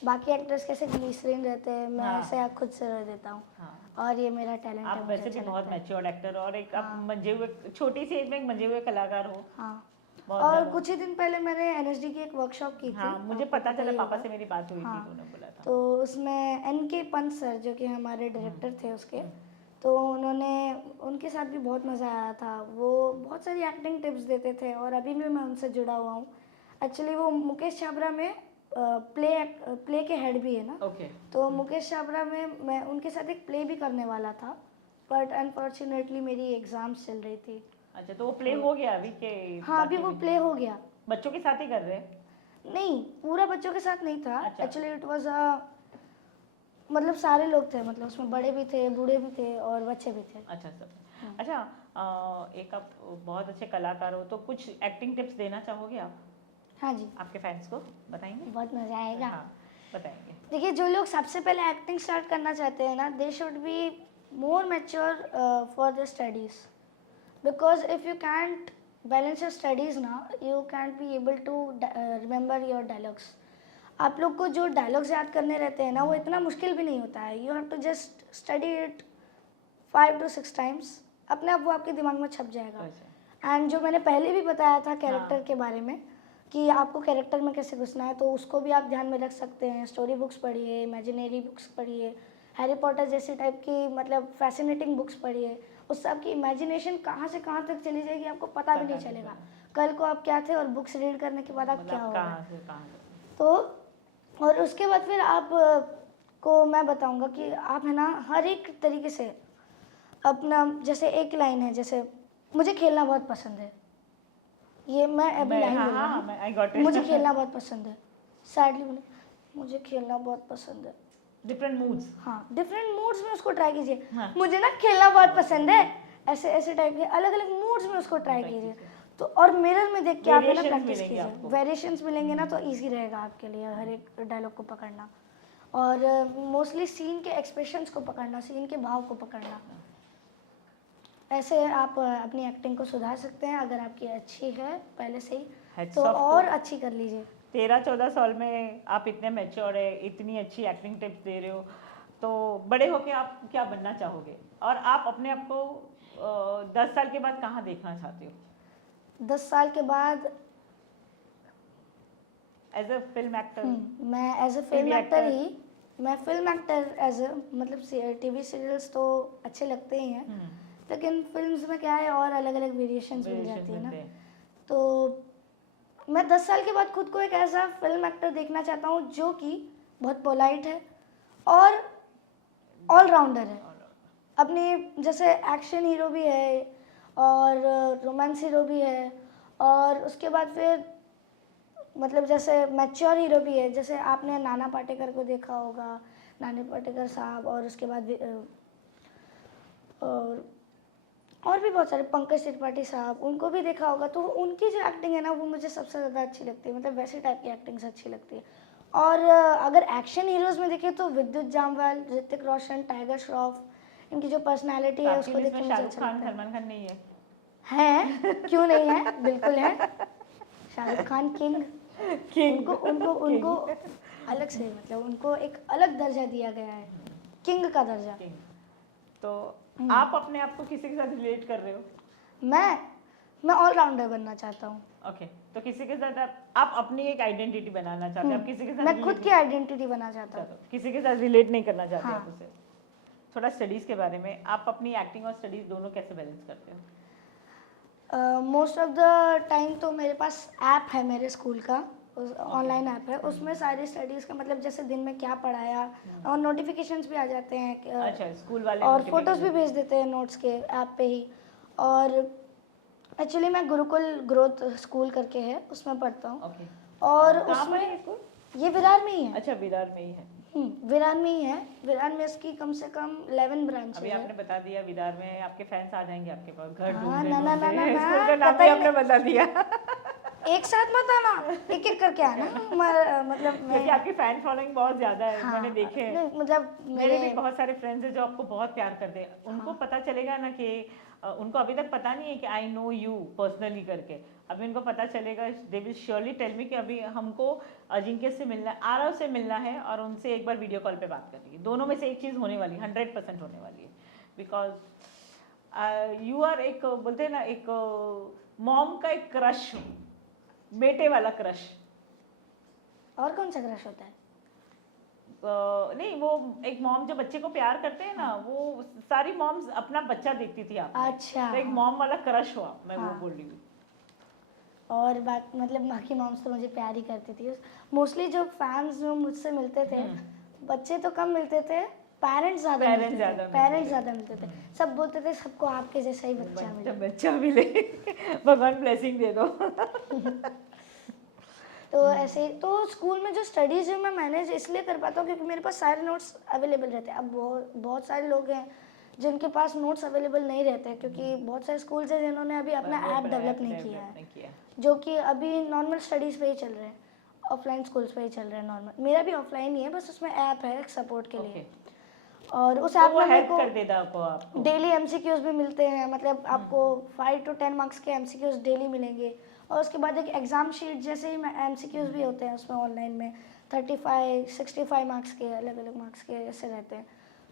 बाकी एक्टर्स कैसे ग्लिसरीन रहते हैं, मैं हाँ। ऐसे खुद से रो देता हूँ। हाँ। और ये मेरा टैलेंट है, आप मुझे वैसे अच्छा भी बहुत लगता है। मैच्योर्ड एक्टर और एक आप मंजे हुए, छोटी सी एज में एक मंजे हुए कलाकार हो। हाँ। बहुत और ज्यादा। कुछ ही दिन पहले मैंने एनएसडी की एक वर्कशॉप की थी। हाँ, मुझे आपको पता चला, ही पापा होगा। से मेरी बात हुई थी हाँ। तो उन्होंने बोला था। तो उसमें एनके पंत सर जो कि हमारे डायरेक्टर थे उसके, तो उनके साथ भी बहुत मज़ा आया था। वो बहुत सारी एक्टिंग टिप्स देते थे और अभी भी मैं उनसे जुड़ा हुआ हूँ। एक्चुअली वो मुकेश छाबरा में प्ले के हेड भी है ना। ओके। तो मुकेश छाबरा में मैं उनके साथ एक प्ले भी करने वाला था, बट अनफॉर्चुनेटली मेरी एग्जाम्स चल रही थी। अच्छा, तो वो प्ले हो गया अभी के? हाँ, अभी वो प्ले हो गया। बच्चों के साथ ही कर रहे हैं? नहीं, पूरा बच्चों के साथ नहीं था। अच्छा। एक्चुअली इट वाज मतलब सारे लोग थे, मतलब उसमें बड़े भी थे, बूढ़े भी थे और बच्चे भी थे। अच्छा, सब। अच्छा, एक आप बहुत अच्छे कलाकार हो, तो कुछ एक्टिंग टिप्स देना चाहोगे आप हाँ जी, आपके फैंस को? बताएंगे? बहुत मज़ा आएगा। हाँ, बताएंगे। देखिए, जो लोग सबसे पहले एक्टिंग स्टार्ट करना चाहते हैं ना, they should be more mature for the studies, because if you can't balance your studies ना, you can't be able to remember your dialogues. आप लोग को जो डायलॉग्स याद करने रहते हैं ना, वो इतना मुश्किल भी नहीं होता है। You have to just study it 5 to 6 times, अपने आप वो आपके दिमाग में छप जाएगा। एंड जो मैंने पहले भी बताया था कैरेक्टर के बारे में कि आपको कैरेक्टर में कैसे घुसना है, तो उसको भी आप ध्यान में रख सकते हैं। स्टोरी बुक्स पढ़िए, इमेजिनरी बुक्स पढ़िए, हैरी पॉटर जैसी टाइप की मतलब फैसिनेटिंग बुक्स पढ़िए। उससे आपकी इमेजिनेशन कहाँ से कहाँ तक चली जाएगी आपको पता भी नहीं चलेगा। कल को आप क्या थे और बुक्स रीड करने के बाद आप क्या हो गए। तो और उसके बाद फिर आप को मैं बताऊंगा कि आप है ना हर एक तरीके से अपना, जैसे एक लाइन है, जैसे मुझे खेलना बहुत पसंद है, ये मैं अभी लाइन बोल रहा हूँ। मुझे खेलना बहुत पसंद है, सैडली मुझे खेलना बहुत पसंद है, डिफरेंट मूड्स। हाँ, डिफरेंट मूड्स में उसको ट्राई कीजिए। हाँ। मुझे ना खेलना बहुत पसंद है, ऐसे ऐसे टाइप के अलग अलग मूड्स में उसको ट्राई कीजिए। तो और मिरर में देख के आप है ना Variations प्रैक्टिस मिलेंगे कीजिए, आपको। वेरिएशंस मिलेंगे ना तो इजी रहेगा आपके लिए हर एक डायलॉग को पकड़ना। और मोस्टली सीन के एक्सप्रेशंस को पकड़ना, सीन के भाव को पकड़ना। ऐसे आप अपनी एक्टिंग को सुधार सकते हैं अगर आपकी अच्छी है पहले से ही, Hats तो off to- और अच्छी कर लीजिए। 13-14 साल में आप इतने मैच्योर है, इतनी अच्छी एक्टिंग टिप्स दे रहे हो, तो बड़े होके आप क्या बनना चाहोगे? और आप अपने आप को 10 साल के बाद कहाँ देखना चाहते हो? 10 साल के बाद एज अ फिल्म एक्टर? मैं एज अ फिल्म एक्टर ही, मैं फिल्म एक्टर एज अ मतलब टीवी सीरियल्स तो अच्छे लगते ही हैं, लेकिन फिल्म्स में क्या है और अलग अलग वेरिएशंस मिल जाती है ना। तो मैं 10 साल के बाद खुद को एक ऐसा फिल्म एक्टर देखना चाहता हूँ जो कि बहुत पोलाइट है और ऑलराउंडर है। अपनी जैसे एक्शन हीरो भी है और रोमांस हीरो भी है, और उसके बाद फिर मतलब जैसे मैच्योर हीरो भी है। जैसे आपने नाना पाटेकर को देखा होगा, नाना पाटेकर साहब, और उसके बाद और भी बहुत सारे, पंकज त्रिपाठी साहब, उनको भी देखा होगा। तो उनकी जो एक्टिंग है ना वो मुझे सबसे ज़्यादा अच्छी लगती है, मतलब वैसे टाइप की एक्टिंग से अच्छी लगती है। और अगर एक्शन हीरोज़ में देखें तो विद्युत जामवाल, ऋतिक रोशन, टाइगर श्रॉफ, इनकी जो पर्सनालिटी है उसको देख के मुझे शाहरुख अच्छा खान, लगता है। सलमान खान नहीं है? हैं, क्यों नहीं है, बिल्कुल है। शाहरुख खान किंग, उनको उनको उनको अलग से, मतलब उनको एक अलग दर्जा दिया गया है, किंग का दर्जा। तो आप अपने आप को किसी के साथ रिलेट कर रहे हो? मैं ऑलराउंडर बनना चाहता हूँ। ओके, तो किसी के साथ आप अपनी एक आइडेंटिटी बनाना चाहते हैं, आप किसी के साथ मैं खुद की आइडेंटिटी बना चाहता हूँ, किसी के साथ रिलेट नहीं करना चाहते हाँ। आप उसे। थोड़ा स्टडीज के बारे में, आप अपनी एक्टिंग और स्टडीज दोनों कैसे बैलेंस करते हो? मोस्ट ऑफ द टाइम तो मेरे पास ऐप है मेरे स्कूल का, ऑनलाइन ऐप है, उसमें सारी स्टडीज़ का मतलब जैसे दिन में क्या पढ़ाया, और नोटिफिकेशंस भी आ जाते हैं अच्छा, स्कूल वाले और notification फोटोज़ भी भेज देते हैं नोट्स के ऐप पे ही। और एक्चुअली मैं गुरुकुल ग्रोथ स्कूल करके है, उसमें पढ़ता हूँ। ओके, और कहाँ पर है उसमें ये स्कूल? ये विरार में ही है। अच्छा, विरार में ही है। विरार में ही है। विरार में इसकी कम से कम 11 ब्रांचेस अभी है। आपने बता दिया विरार में, आपके फैंस आ जाएंगे आपके पास घर हाँ, ढूंढने ना, ना, ना, ना, ना, स्कूल का नाम पता भी ही आपने नहीं। बता दिया। एक साथ मत आना, एक एक करके आना। मतलब क्योंकि आपकी फैन फॉलोइंग बहुत ज्यादा है, हाँ, मैंने देखे हैं। नहीं, मतलब मेरे भी बहुत सारे फ्रेंड्स हैं जो आपको बहुत प्यार करते हैं। उनको हाँ। पता चलेगा ना कि उनको अभी तक पता नहीं है कि आई नो यू पर्सनली करके, अभी उनको पता चलेगा, they will surely tell me कि अभी हमको अजिंक्य से मिलना है, आरव से मिलना है, और उनसे एक बार वीडियो कॉल पे बात करनी है। दोनों में से एक चीज़ होने वाली, 100% होने वाली है। बिकॉज यू आर एक, बोलते हैं ना, एक मॉम का एक क्रश, बेटे वाला क्रश। और कौन सा क्रश होता है? नहीं, वो एक मॉम जो बच्चे को प्यार करते हैं ना, वो सारी मॉम्स अपना बच्चा देखती थी आप। अच्छा, तो एक मॉम वाला क्रश हुआ, मैं वो हाँ। बोल रही हूँ। और बात मतलब बाकी मॉम्स तो मुझे प्यार ही करती थी। मोस्टली जो फैंस जो मुझसे मिलते थे, बच्चे तो कम मिलते थे, पेरेंट्स ज़्यादा मिलते थे। पेरेंट्स ज़्यादा मिलते थे। सब बोलते थे सबको आपके जैसा ही बच्चा मिले। बच्चा मिले, भगवान ब्लेसिंग दे दो। तो ऐसे ही तो स्कूल में जो स्टडीज़ है मैं मैनेज इसलिए कर पाता हूँ क्योंकि मेरे पास सारे नोट्स अवेलेबल रहते हैं। अब बहुत सारे लोग हैं जिनके पास नोट्स अवेलेबल नहीं रहते हैं, क्योंकि बहुत सारे स्कूल्स हैं जिन्होंने अभी अपना ऐप डेवलप नहीं किया है, जो कि अभी नॉर्मल स्टडीज़ पे ही चल रहे हैं, ऑफलाइन स्कूल्स पे ही चल रहे हैं नॉर्मल। मेरा भी ऑफलाइन ही है, बस उसमें ऐप है सपोर्ट के लिए, और उस ऐप में मेरे को डेली एमसीक्यूज भी मिलते हैं। मतलब आपको 5 to 10 मार्क्स के एमसीक्यूज डेली मिलेंगे, और उसके बाद एक एग्ज़ाम शीट जैसे ही एमसीक्यूज भी होते हैं उसमें ऑनलाइन में 35, 65 मार्क्स के, अलग अलग मार्क्स के ऐसे रहते हैं।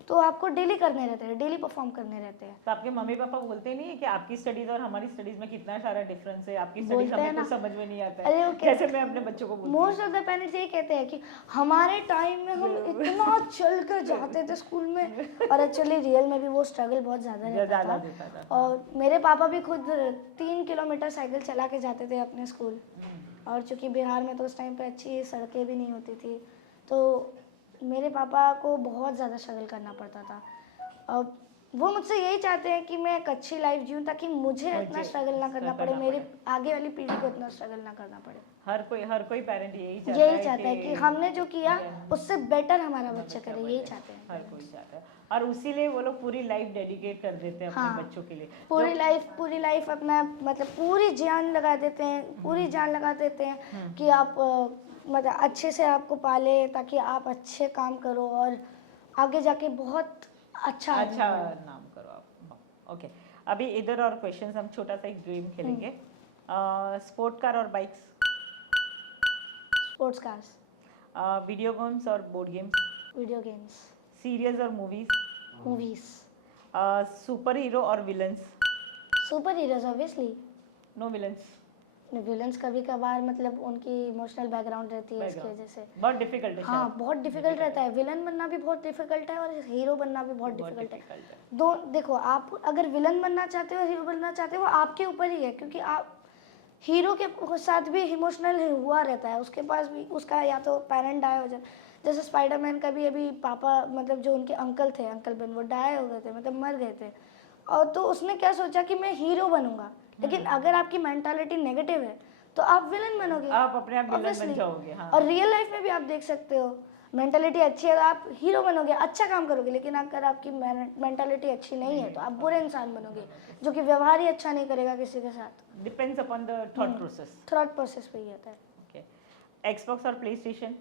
तो आपको डेली करने रहते हैं, डेली परफॉर्म करने रहते हैं। तो आपके मम्मी पापा बोलते नहीं है कि आपकी स्टडीज और हमारी स्टडीज में कितना सारा डिफरेंस है, आपकी स्टडीज बोलते हैं हमें ना। कुछ समझ में नहीं आता अरे है, वो जैसे मैं अपने बच्चों को बोलती हूँ। मोस्ट ऑफ द पेरेंट्स यही कहते हैं कि हमारे टाइम में हम इतना चल कर जाते थे स्कूल में, और एक्चुअली रियल में भी वो स्ट्रगल बहुत ज़्यादा रहता था। और मेरे पापा भी खुद 3 किलोमीटर साइकिल चला के जाते थे अपने स्कूल, और चूँकि बिहार में तो उस टाइम पे अच्छी सड़कें भी नहीं होती थी, तो मेरे पापा को बहुत ज़्यादा स्ट्रगल करना पड़ता था। अब वो मुझसे यही चाहते हैं कि मैं एक अच्छी लाइफ जीऊँ ताकि मुझे इतना स्ट्रगल ना करना पड़े, मेरे आगे वाली पीढ़ी को इतना स्ट्रगल ना करना पड़े। हर कोई पेरेंट यही चाहता है कि हमने जो किया उससे बेटर हमारा बच्चा करे, यही चाहते हैं। हर कोई चाहता है, और उसी लिए वो लोग पूरी लाइफ डेडिकेट कर देते हैं अपने बच्चों के लिए। पूरी लाइफ अपना मतलब पूरी जान लगा देते हैं, पूरी जान लगा देते हैं कि आप मतलब अच्छे से आपको पाले ताकि आप अच्छे काम करो और आगे जाके बहुत अच्छा नाम करो आप। ओके, अभी इधर और क्वेश्चंस, हम छोटा सा एक गेम खेलेंगे। स्पोर्ट कार और bikes? Sports cars. Video games और board games? Video games. Serials और मूवीज? मूवीज। सुपर हीरो और villains? Super heroes obviously. No villains? Villains कभी कभार मतलब उनकी इमोशनल बैकग्राउंड रहती है, इसकी वजह से बहुत डिफिकल्ट है। हाँ, बहुत डिफिकल्ट रहता है। विलन बनना भी बहुत डिफिकल्ट है और हीरो बनना भी बहुत डिफिकल्ट है। दो देखो, आप अगर विलन बनना चाहते हो, हीरो बनना चाहते हो, आपके ऊपर ही है, क्योंकि आप हीरो के साथ भी इमोशनल हुआ रहता है, उसके पास भी उसका या तो पेरेंट डाई हो जाए, जैसे स्पाइडरमैन का भी अभी पापा मतलब जो उनके अंकल थे, अंकल बेन, वो डाई हो गए थे, मतलब मर गए थे। और तो उसने क्या सोचा कि मैं हीरो बनूंगा, लेकिन अगर आपकी मेंटालिटी नेगेटिव है तो आप विलन बनोगे, आप अपने आप विलन बन जाओगे। हाँ। और रियल लाइफ में भी आप देख सकते हो, मेंटालिटी अच्छी है तो आप हीरो बनोगे, अच्छा काम करोगे, लेकिन अगर आपकी मेंटालिटी अच्छी नहीं है तो आप बुरे इंसान बनोगे, जो कि व्यवहार ही अच्छा नहीं करेगा किसी के साथ। Depends upon the thought process. Thought process पे ही होता है। ओके, एक्सबॉक्स और प्ले स्टेशन?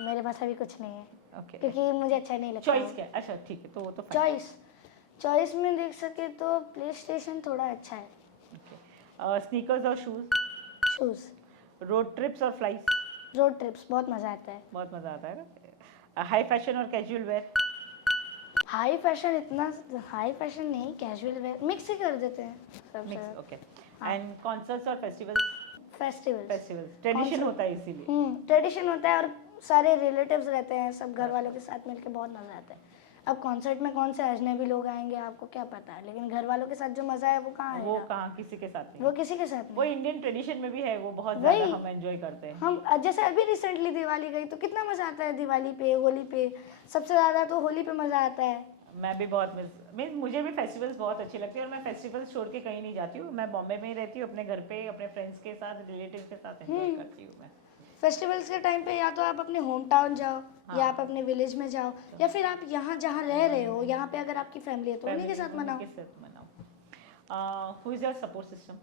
मेरे पास अभी कुछ नहीं है, ओके, क्योंकि मुझे अच्छा नहीं लगता। चॉइस क्या? अच्छा ठीक है, तो वो तो चॉइस में देख सके तो प्ले स्टेशन थोड़ा अच्छा है। ओके, स्नीकर्स और शूज? शूज। रोड ट्रिप्स और फ्लाइट्स? रोड ट्रिप्स, बहुत मजा आता है। बहुत मजा आता है ना। हाई फैशन और कैजुअल वेयर? हाई फैशन, इतना हाई फैशन नहीं, कैजुअल वेयर मिक्स ही कर देते हैं सब। Mix, okay. एंड कॉन्सर्ट्स और फेस्टिवल्स? फेस्टिवल्स ट्रेडिशन होता है इसीलिए। ट्रेडिशन होता है और सारे रिलेटिव्स रहते हैं, सब घर वालों के साथ मिलकर बहुत मजा आता है। अब कॉन्सर्ट में कौन से अजनबी लोग आएंगे आपको क्या पता है, लेकिन घर वालों के साथ जो मजा है वो कहाँ है? वो कहाँ किसी के साथ नहीं। वो किसी के साथ नहीं। वो इंडियन ट्रेडिशन में भी है, वो बहुत ज्यादा हम एंजॉय करते हैं। हम जैसे अभी रिसेंटली दिवाली गई तो कितना मजा आता है दिवाली पे, होली पे, सबसे ज्यादा तो होली पे मजा आता है। मैं भी बहुत मीन्स मुझे भी फेस्टिवल्स बहुत अच्छे लगते हैं, और मैं फेस्टिवल्स छोड़ के कहीं नहीं जाती हूँ। मैं बॉम्बे में ही रहती हूँ, अपने घर पे अपने फ्रेंड्स के साथ, रिलेटिव्स के साथ एंजॉय करती हूँ मैं। फेस्टिवल्स के टाइम पे या तो आप अपने होम टाउन जाओ, या आप अपने विलेज में जाओ, या फिर आप यहाँ जहाँ रह रहे हो यहाँ पे अगर आपकी फैमिली है तो उन्हीं के साथ मनाओ। Who is your support system?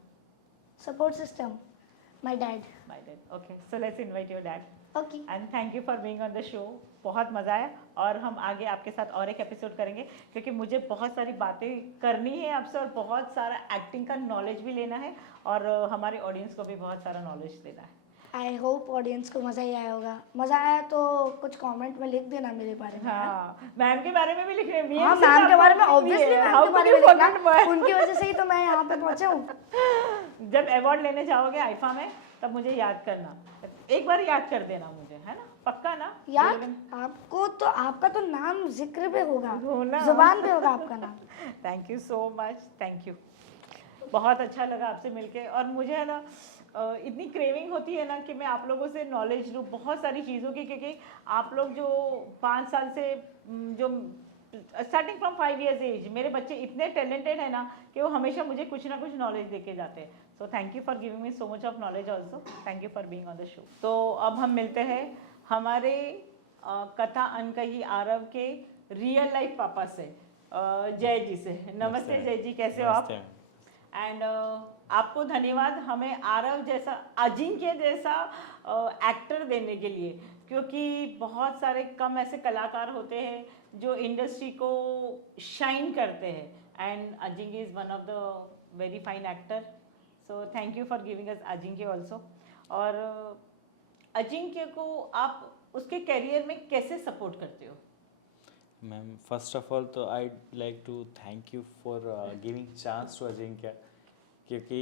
Support system, my dad. My dad. Okay, so let's invite your dad. Okay. And thank you for being on the show. बहुत मज़ा आया, और हम आगे आपके साथ और एक एपिसोड करेंगे, क्योंकि मुझे बहुत सारी बातें करनी है आपसे, और बहुत सारा एक्टिंग का नॉलेज भी लेना है, और हमारे ऑडियंस को भी बहुत सारा नॉलेज देना है। आई होप ऑडियंस को मज़ा ही आया होगा। मज़ा आया तो कुछ कमेंट में लिख देना मेरे बारे में। हाँ, मैम के बारे में भी लिख रहे हैं। हाँ, मैम के बारे में ऑब्वियसली, मैम के बारे में लिखना, उनकी वजह से ही तो मैं यहाँ पे पहुँचा हूँ। जब अवार्ड लेने जाओगे आईफा में, तब मुझे याद करना, एक बार याद कर देना मुझे, है ना? पक्का ना? याद आपको तो, आपका तो नाम जिक्र पे होगा, जुबान पे होगा आपका नाम। Thank you so much, thank you. बहुत अच्छा लगा आपसे मिलके, और मुझे है ना इतनी क्रेविंग होती है ना कि मैं आप लोगों से नॉलेज लूँ बहुत सारी चीज़ों की, क्योंकि आप लोग जो 5 साल से जो स्टार्टिंग फ्रॉम 5 years एज, मेरे बच्चे इतने टैलेंटेड है ना कि वो हमेशा मुझे कुछ ना कुछ नॉलेज देके जाते हैं। सो thank you for giving me so much of knowledge also. Thank you for being on the show. तो अब हम मिलते हैं हमारे कथा अनकही आरव के रियल लाइफ पापा से, जय जी से। नमस्ते जय जी, कैसे हो आप? एंड आपको धन्यवाद हमें आरव जैसा, अजिंक्य जैसा एक्टर देने के लिए, क्योंकि बहुत सारे कम ऐसे कलाकार होते हैं जो इंडस्ट्री को शाइन करते हैं, and Ajinkya is one of the very fine actor. So thank you for giving us Ajinkya also. और अजिंक्य को आप उसके करियर में कैसे सपोर्ट करते हो? मैम, फर्स्ट ऑफ ऑल तो I like to thank you for giving chance to Ajinkya, क्योंकि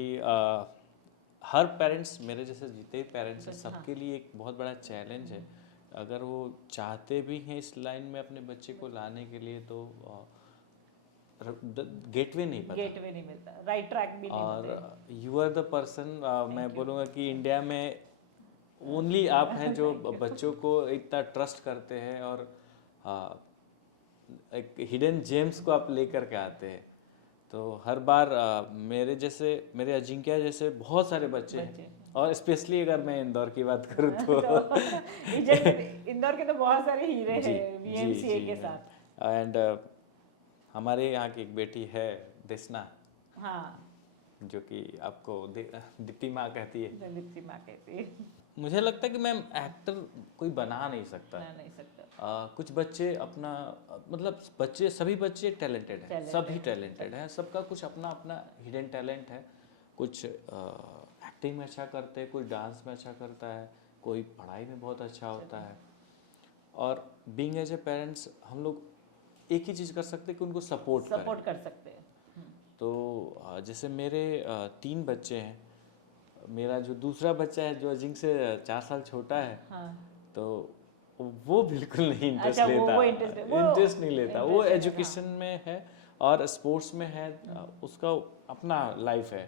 हर पेरेंट्स, मेरे जैसे जितने भी पेरेंट्स हैं, सबके लिए एक बहुत बड़ा चैलेंज है। अगर वो चाहते भी हैं इस लाइन में अपने बच्चे को लाने के लिए, तो गेटवे नहीं मिलता, राइट ट्रैक भी नहीं मिलता। और यू आर द पर्सन, मैं बोलूँगा कि इंडिया में ओनली आप हैं जो बच्चों को इतना ट्रस्ट करते हैं, और एक हिडन जेम्स को आप लेकर के आते हैं। तो हर बार मेरे जैसे, मेरे अजिंक्य जैसे बहुत सारे बच्चे हैं, और स्पेशली अगर मैं इंदौर की बात करूँ तो इंदौर के तो बहुत सारे हीरे हैं वीएमसीए के साथ। एंड हमारे यहाँ की एक बेटी है देसना, हाँ, जो कि आपको दीप्ति माँ कहती है। दीप्ति माँ कहती है। मुझे लगता है कि मैम एक्टर कोई बना नहीं सकता। बना नहीं सकता। कुछ बच्चे अपना मतलब बच्चे, सभी बच्चे टैलेंटेड हैं, सभी टैलेंटेड हैं, सबका कुछ अपना अपना हिडन टैलेंट है। कुछ एक्टिंग में अच्छा करते हैं, कोई डांस में अच्छा करता है, कोई पढ़ाई में बहुत अच्छा होता है। और बीइंग एज ए पेरेंट्स हम लोग एक ही चीज़ कर सकते हैं कि उनको सपोर्ट कर सकते हैं। तो जैसे मेरे 3 बच्चे हैं। मेरा जो दूसरा बच्चा है जो अजिंक से 4 साल छोटा है, हाँ। तो वो बिल्कुल नहीं इंटरेस्ट अच्छा, लेता, वो इंटरेस्ट नहीं लेता। वो interest है, एजुकेशन में है और स्पोर्ट्स में है, उसका अपना लाइफ है।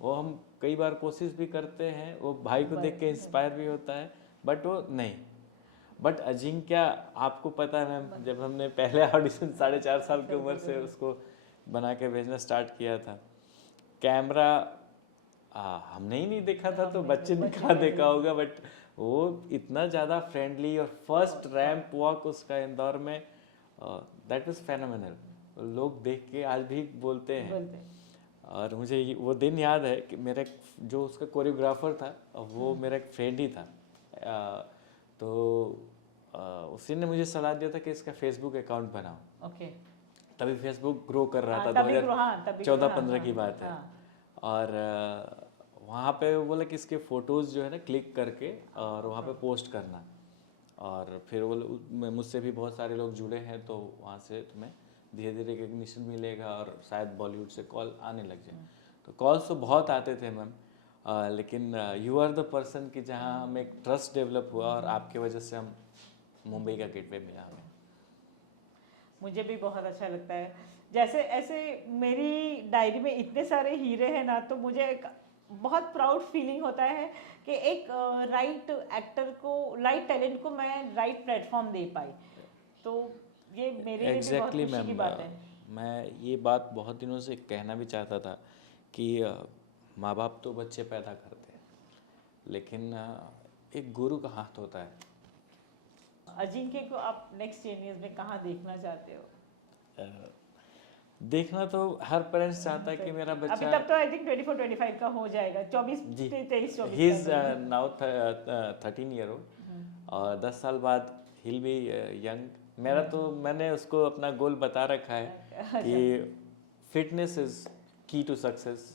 वो हम कई बार कोशिश भी करते हैं, वो भाई को देख के इंस्पायर भी होता है, बट वो नहीं। बट अजिंक्य, आपको पता है मैम, जब हमने पहले ऑडिशन 4.5 साल की उम्र से उसको बना के भेजना स्टार्ट किया था, कैमरा हमने ही नहीं देखा था, तो बच्चे ने कहाँ देखा होगा। बट वो इतना ज़्यादा फ्रेंडली, और फर्स्ट रैंप वॉक उसका इंदौर में, दैट वाज फेनोमेनल। लोग देख के आज भी बोलते हैं। और मुझे वो दिन याद है कि मेरा जो उसका कोरियोग्राफर था वो मेरा एक फ्रेंड ही था। तो उसी ने मुझे सलाह दिया था कि इसका फेसबुक अकाउंट बनाओ। ओके। तभी फेसबुक ग्रो कर रहा था, 2014-15 की बात है। और वहाँ पे वो बोला कि इसके फ़ोटोज़ जो है ना क्लिक करके और वहाँ पे पोस्ट करना। और फिर वो मुझसे भी बहुत सारे लोग जुड़े हैं, तो वहाँ से तुम्हें धीरे धीरे रिकग्निशन मिलेगा और शायद बॉलीवुड से कॉल आने लग जाए। तो कॉल्स तो बहुत आते थे मैम, लेकिन यू आर द पर्सन कि जहाँ हमें एक ट्रस्ट डेवलप हुआ, और आपके वजह से हम मुंबई का गेटवे मिला हमें। मुझे भी बहुत अच्छा लगता है। जैसे ऐसे मेरी डायरी में इतने सारे हीरे हैं ना, तो मुझे एक बहुत प्राउड फीलिंग होता है कि एक राइट एक्टर को, राइट टैलेंट को मैं राइट प्लेटफॉर्म दे पाई। तो ये मेरे लिए भी बहुत खुशी की बात है। मैं ये बात बहुत दिनों से कहना भी चाहता था कि माँ बाप तो बच्चे पैदा करते हैं, लेकिन एक गुरु का हाथ होता है। अजिंक्य को आप नेक्स्ट 10 इयर्स में कहाँ देखना चाहते हो? देखना तो हर पेरेंट्स चाहता है कि मेरा बच्चा, अभी तब तो आई थिंक 24-25 का हो जाएगा, 23-24 he is now 13 year old, और 10 साल बाद हिल बी यंग। मेरा तो, मैंने उसको अपना गोल बता रखा है कि फिटनेस इज की टू सक्सेस।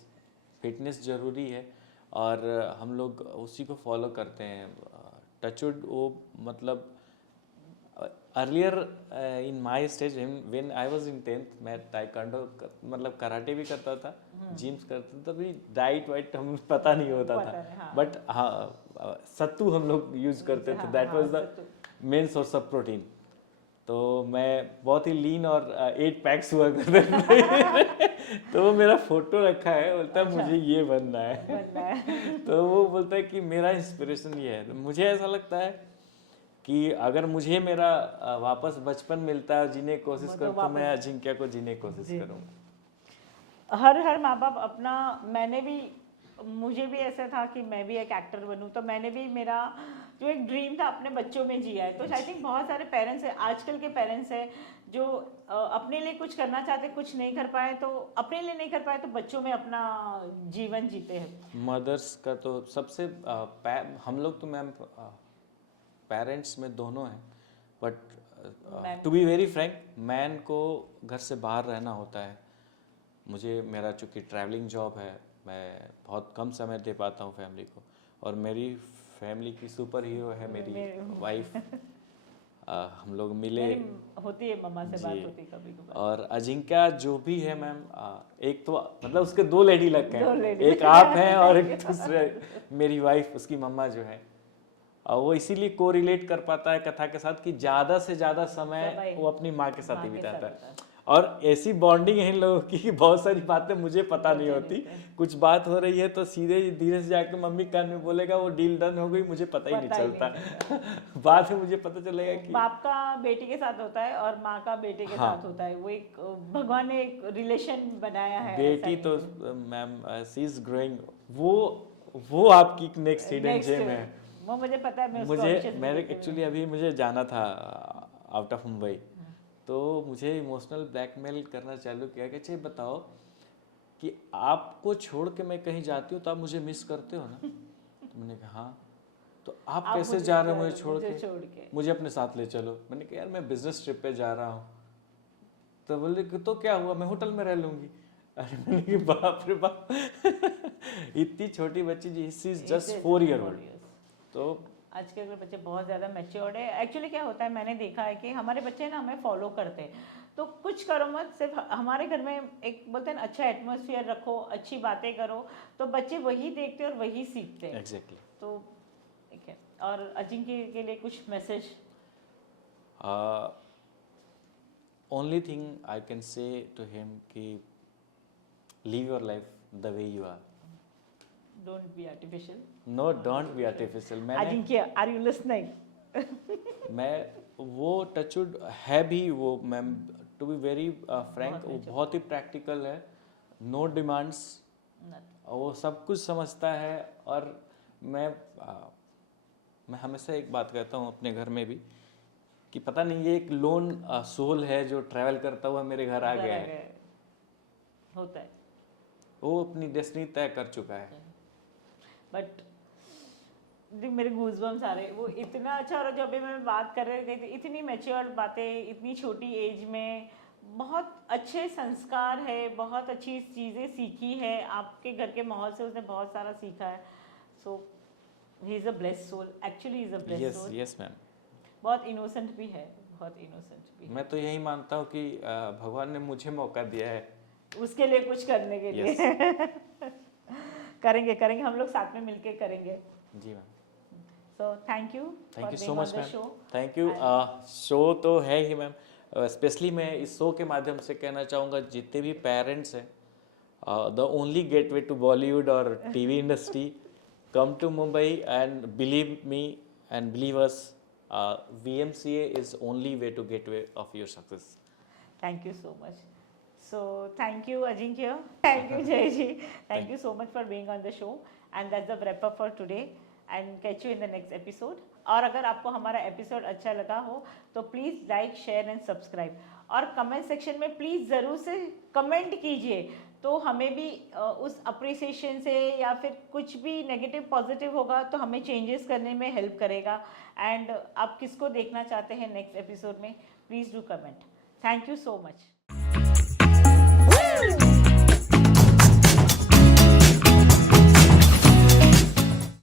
फिटनेस ज़रूरी है, और हम लोग उसी को फॉलो करते हैं। टचवुड, वो मतलब earlier in my stage when I was in 10th, मैं ताइक्वांडो मतलब कराटे भी करता था, जिम्स करता था, तभी डाइट वाइट हमें पता नहीं होता था। बट हाँ, सत्तू हम लोग यूज करते थे, that was the main source of protein. तो मैं बहुत ही लीन और 8 पैक्स हुआ करते थे। तो वो मेरा फोटो रखा है, बोलता है मुझे ये बनना है। तो वो बोलता है कि मेरा इंस्पिरेशन ये है। तो मुझे ऐसा लगता है कि अगर मुझे मेरा वापस बचपन मिलता है, जीने की कोशिश करूँ, तो मैं अजिंक्य को जीने की कोशिश करूँगा। हर माँ बाप अपना, मुझे भी ऐसा था कि मैं भी एक एक्टर बनूं, तो मैंने भी, मेरा जो एक ड्रीम था अपने बच्चों में जिया है। तो आई थिंक बहुत सारे पेरेंट्स हैं, आजकल के पेरेंट्स हैं जो अपने लिए कुछ करना चाहते, कुछ नहीं कर पाए, तो अपने लिए नहीं कर पाए तो बच्चों में अपना जीवन जीते हैं। मदर्स का तो सबसे हम लोग तो मैम पेरेंट्स में दोनों हैं, but to be very frank, man को घर से बाहर रहना होता है। मुझे, मेरा चूँकि ट्रैवलिंग जॉब है, मैं बहुत कम समय दे पाता हूँ फैमिली को, और मेरी फैमिली की सुपर हीरो है मेरी वाइफ। हम लोग मिले, होती है मम्मा से बात होती कभी कभी। और अजिंक्य जो भी है मैम, एक तो मतलब उसके 2 लेडी लग गए, एक आप हैं और एक दूसरे मेरी वाइफ, उसकी मम्मा जो है। और वो इसीलिए कोरिलेट कर पाता है कथा के साथ कि ज़्यादा से ज़्यादा समय वो अपनी माँ के साथ ही बिताता है। और ऐसी बॉन्डिंग है इन लोगों की कि बहुत सारी बातें मुझे पता नहीं होती, कुछ बात हो रही है तो सीधे धीरे से जाके मम्मी कान में बोलेगा वो डील डन हो गई, मुझे पता ही नहीं चलता। बाद में मुझे पता चलेगा कि बाप का बेटे के साथ होता है और माँ का बेटे के हाँ। साथ होता है, वो एक भगवान ने एक रिलेशन बनाया है। बेटी ऐसा तो नहीं। मैम सी इज ग्रोइंग, वो आपकी नेक्स्ट हिडन Next, जेम है। वो मुझे पता है, मैं उसको मुझे auditions में मेरे देखती हूँ। एक्चुअली अभी मुझे जाना था आउट ऑफ मुंबई, तो मुझे इमोशनल ब्लैकमेल करना चालू किया कि अच्छा बताओ कि आपको छोड़ के मैं कहीं जाती हूँ तो आप मुझे मिस करते हो ना? तो मैंने कहा हाँ। तो आप कैसे मुझे जा रहे हो मुझे छोड़ मुझे के? छोड़ के। मुझे अपने साथ ले चलो। मैंने कहा यार मैं बिजनेस ट्रिप पे जा रहा हूँ। तो बोले कि तो क्या हुआ, मैं होटल में रह लूंगी। अरे मैंने कहा बाप रे बाप इतनी छोटी बच्ची जी, she is just 4 year old. तो आजकल के बच्चे बहुत ज़्यादा मैच्योर्ड है। एक्चुअली क्या होता है, मैंने देखा है कि हमारे बच्चे ना हमें फॉलो करते हैं, तो कुछ करो मत, सिर्फ हमारे घर में एक बोलते हैं ना, अच्छा एटमोसफियर रखो, अच्छी बातें करो, तो बच्चे वही देखते हैं और वही सीखते हैं। एग्जैक्टली। तो ठीक है। और अजिंक्य के लिए कुछ message? Only thing I can say to him कि live your life the way you are. Don't be artificial. No, don't be artificial. मैंने अजिंक्य, आर यू लिसनिंग? मैं वो टचवुड है भी वो ma'am, to be very frank, वो बहुत ही प्रैक्टिकल है, नो डिमांड्स, वो सब कुछ समझता है। और मैं हमेशा एक बात कहता हूँ अपने घर में भी कि पता नहीं ये एक लोन सोल है जो ट्रैवल करता हुआ मेरे घर आ गया है। होता है, वो अपनी डेस्टिनी तय कर चुका है। बट मेरे गूज़बम्स आ रहे, वो इतना अच्छा हो रहा। जो अभी मैं बात कर रहे थे, इतनी मैच्योर बातें इतनी छोटी एज में, बहुत अच्छे संस्कार है, बहुत अच्छी चीज़ें सीखी है आपके घर के माहौल से, उसने बहुत सारा सीखा है। So he is a blessed soul, actually is a blessed soul. Yes ma'am. बहुत इनोसेंट भी है, बहुत इनोसेंट भी है। मैं तो यही मानता हूँ कि भगवान ने मुझे मौका दिया है उसके लिए कुछ करने के लिए। करेंगे करेंगे, हम लोग साथ में मिलके करेंगे। जी ma'am. So thank you so much ma'am. Show. Thank you. Show तो है ही मैम, स्पेशली मैं इस शो के माध्यम से कहना चाहूँगा जितने भी पेरेंट्स हैं, the only gateway to Bollywood और TV industry, come to Mumbai and believe me and believe us, VMCA is only way to gateway of your success. Thank you so much. So thank you Ajinkya, thank you Jayji, thank you so much for being on the show, and that's the wrap up for today, and catch you in the next episode. और अगर आपको हमारा एपिसोड अच्छा लगा हो तो please like, share and subscribe, और कमेंट सेक्शन में प्लीज़ ज़रूर से कमेंट कीजिए, तो हमें भी उस अप्रिसिएशन से या फिर कुछ भी नेगेटिव पॉजिटिव होगा तो हमें चेंजेस करने में हेल्प करेगा। एंड आप किसको देखना चाहते हैं नेक्स्ट एपिसोड में, please do comment. Thank you so much.